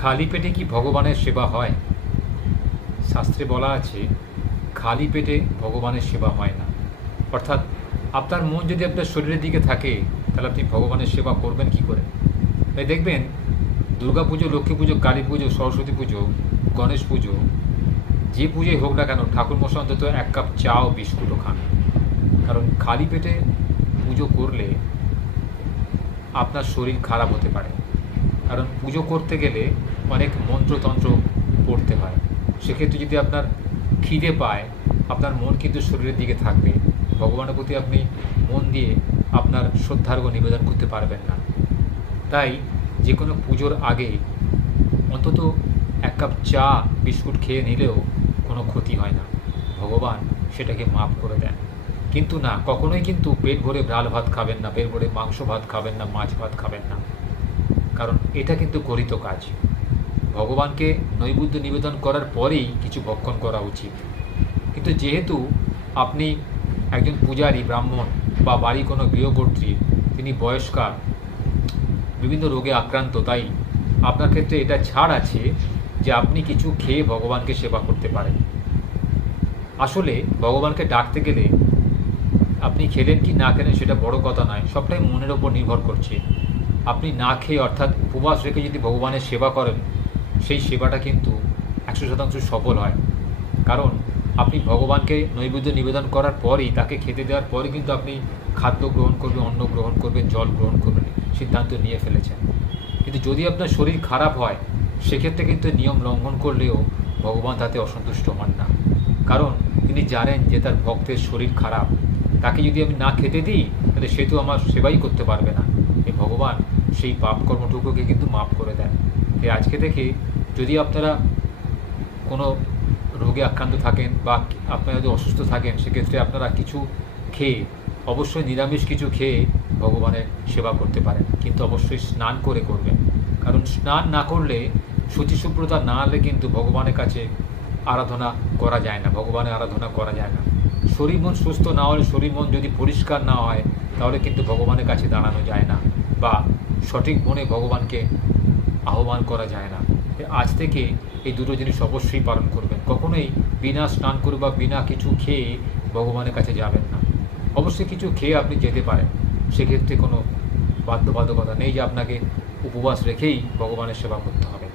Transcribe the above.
খালি পেটে কি ভগবানের সেবা হয়? শাস্ত্রে বলা আছে খালি পেটে ভগবানের সেবা হয় না। অর্থাৎ আপনার মন যদি আপনার শরীরের দিকে থাকে তাহলে আপনি ভগবানের সেবা করবেন কি করে? তাই দেখবেন দুর্গা পুজো, লক্ষ্মী পুজো, কালী পুজো, সরস্বতী পুজো, গণেশ পুজো, যে পুজোই হোক না কেন ঠাকুরমশাই অন্তত 1 কাপ চা ও বিস্কুটও খান। কারণ খালি পেটে পুজো করলে আপনার শরীর খারাপ হতে পারে। কারণ পুজো করতে গেলে অনেক মন্ত্রতন্ত্র পড়তে হয়। সেক্ষেত্রে যদি আপনার খিদে পায়, আপনার মন কিন্তু শরীরের দিকে থাকবে। ভগবানের প্রতি আপনি মন দিয়ে আপনার শ্রদ্ধার্ঘ্য নিবেদন করতে পারবেন না। তাই যে কোনো পুজোর আগে অন্তত 1 কাপ চা বিস্কুট খেয়ে নিলেও কোনো ক্ষতি হয় না। ভগবান সেটাকে মাফ করে দেন। কিন্তু না, কখনোই কিন্তু পেট ভরে ডাল ভাত খাবেন না, পেট ভরে মাংস ভাত খাবেন না, মাছ ভাত খাবেন না। কারণ এটা কিন্তু গরিত কাজ। ভগবানকে নৈবেদ্য নিবেদন করার পরেই কিছু ভক্ষণ করা উচিত। কিন্তু যেহেতু আপনি একজন পূজারী, ব্রাহ্মণ বা বাড়ি কোনো গৃহকর্ত্রী, তিনি বয়স্কা, বিভিন্ন রোগে আক্রান্ত, তাই আপনার ক্ষেত্রে এটা ছাড় আছে যে আপনি কিছু খেয়ে ভগবানকে সেবা করতে পারেন। আসলে ভগবানকে ডাকতে গেলে আপনি খেলেন কি না খেলেন সেটা বড় কথা নয়, সবটাই মনের ওপর নির্ভর করছে। আপনি না খেয়ে অর্থাৎ উপবাস রেখে যদি ভগবানের সেবা করেন, সেই সেবাটা কিন্তু 100% সফল হয়। কারণ আপনি ভগবানকে নৈবেদ্য নিবেদন করার পরেই, তাকে খেতে দেওয়ার পরে কিন্তু আপনি খাদ্য গ্রহণ করবেন, অন্ন গ্রহণ করবেন, জল গ্রহণ করবেন, সিদ্ধান্ত নিয়ে ফেলেছেন। কিন্তু যদি আপনার শরীর খারাপ হয়, সেক্ষেত্রে কিন্তু নিয়ম লঙ্ঘন করলেও ভগবান তাতে অসন্তুষ্ট হন না। কারণ তিনি জানেন যে তার ভক্তের শরীর খারাপ, তাকে যদি আমি না খেতে দিই তাহলে সে তো আমার সেবাই করতে পারবে না। এই ভগবান সেই পাপ কর্মটুকুকে কিন্তু মাফ করে দেন। এই আজকে থেকে যদি আপনারা কোনো রোগে আক্রান্ত থাকেন বা আপনারা যদি অসুস্থ থাকেন, সেক্ষেত্রে আপনারা কিছু খেয়ে, অবশ্যই নিরামিষ কিছু খেয়ে ভগবানের সেবা করতে পারেন। কিন্তু অবশ্যই স্নান করে করবেন। কারণ স্নান না করলে, শুচিশুভ্রতা না হলে কিন্তু ভগবানের কাছে আরাধনা করা যায় না, ভগবানের আরাধনা করা যায় না। শরীর মন সুস্থ না হলে, শরীর মন যদি পরিষ্কার না হয়, তাহলে কিন্তু ভগবানের কাছে দাঁড়ানো যায় না বা সঠিক মনে ভগবানকে আহ্বান করা যায় না। আজ থেকে এই দুটো জিনিস অবশ্যই পালন করবেন। কখনোই বিনা স্নান করে বা বিনা কিছু খেয়ে ভগবানের কাছে যাবেন না। অবশ্যই কিছু খেয়ে আপনি যেতে পারেন, সেক্ষেত্রে কোনো বাধ্যবাধকতা নেই যে আপনাকে উপবাস রেখেই ভগবানের সেবা করতে হবে।